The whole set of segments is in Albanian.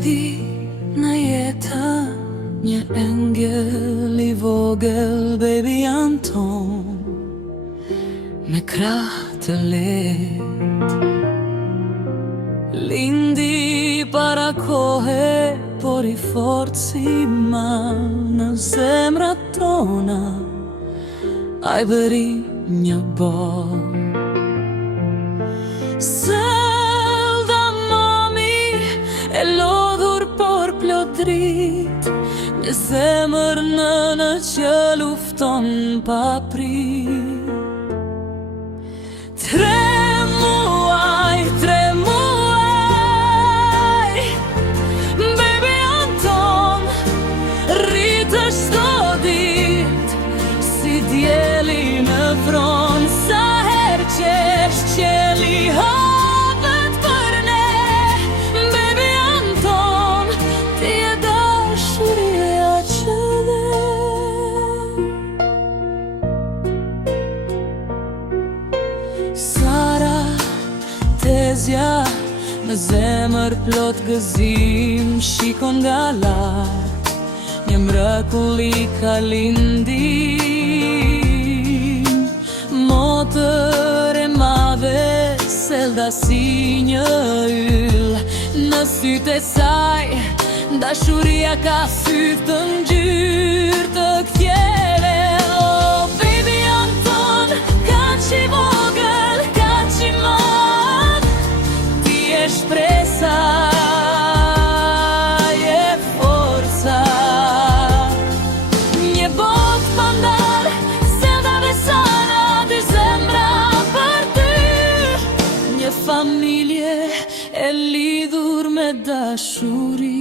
di në jetën një engel I vogël, baby Anton, me krah të lehtë. Lindi para kohe, por I fort si ma në zemrat tona, ai bëri një botë. Selda mami e lodhur por plot dritë, një zemër nënë që lufton pa prit. Tre muaj, baby Anton, rritesh çdo ditë si dielli në fron, sa herë qesh qeli hapet për ne. Baby Anton, ti je dashuria që dhe. Sara, tezja, në zemër plot gëzim, shikon nga lart, një mrekulli ka lindi. Motër e madhe, selda si një yll, në sytë e saj, dashuria ka sytë të ngjyrë të kthjele. Oh, baby Anton, kaq I vogël, kaq I madh, ti je shpresa, je forca. Një botë pa ndar, seldave sana, dy zemra për ty, një familje e lidhur me dashuri.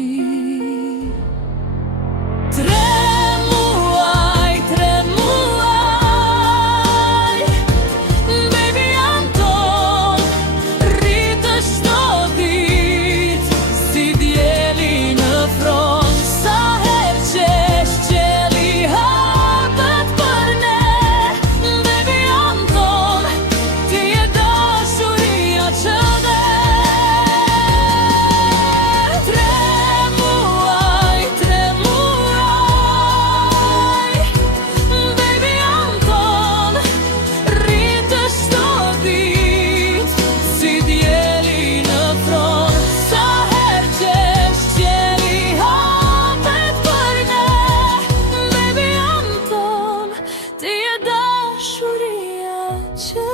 Dashuria që